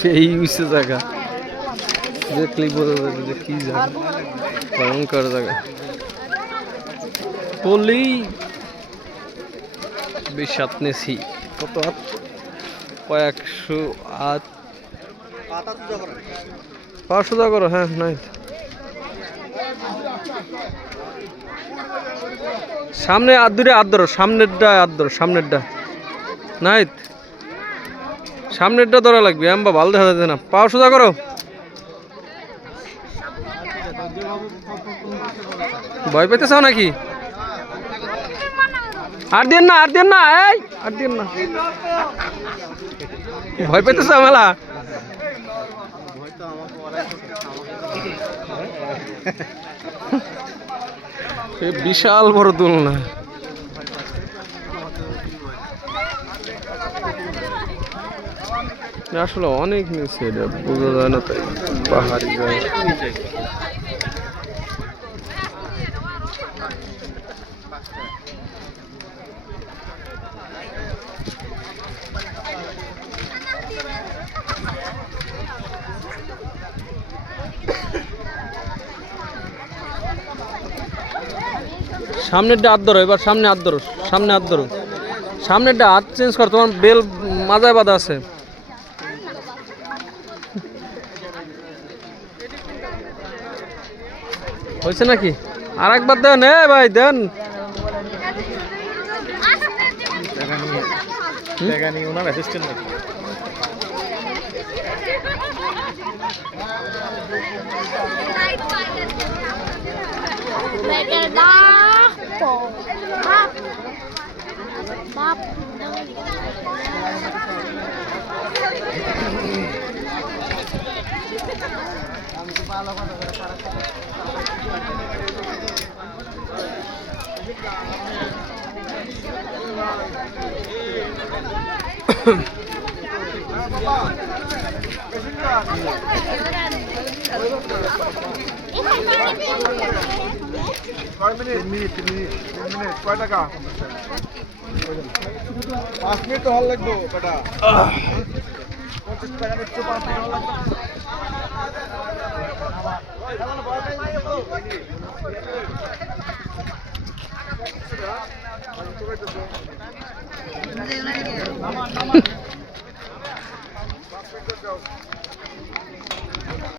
সেই উঁচু জায়গা দেখলি বোঝা যাবে যে কি জায়গা, ভয়ঙ্কর জায়গা। বলি বিশাত নেছি কত হাত, কয়েকশো হাত, 500 টাকা করো। হ্যাঁ নাই সামনে আর দূরে হাত ধরো, সামনেরটা হাত ধরো, সামনেরটা নাই, সামনেরটা ধরা লাগবে। আম্বা ভালো দেখা যাচ্ছে না, 500 টাকা করো। ভয় পেতে চাও নাকি? আর দিন না, আর দিন না, এই আর দিন না, ভয় পেতে চাও মেলা। বিশাল বড় দোলনা, আসলে অনেক নিচে, এটা বোঝা যায় না, তাই পাহাড়ি জায়গা। সামনেরটা হাত ধরো, এবার সামনে হাত ধরো, সামনে হাত ধরো, সামনেরটা হাত চেঞ্জ কর, তোমার বেল মাজায় বাঁধা আছে। হয়েছে নাকি? আর একবার দেন, এ ভাই দেন। মিনিট কয় টাকা? 5 মিনিট তো ভালো লাগবে বেটা। 25 টাকা নিচ্ছে, 5 মিনিট ভালো লাগবে।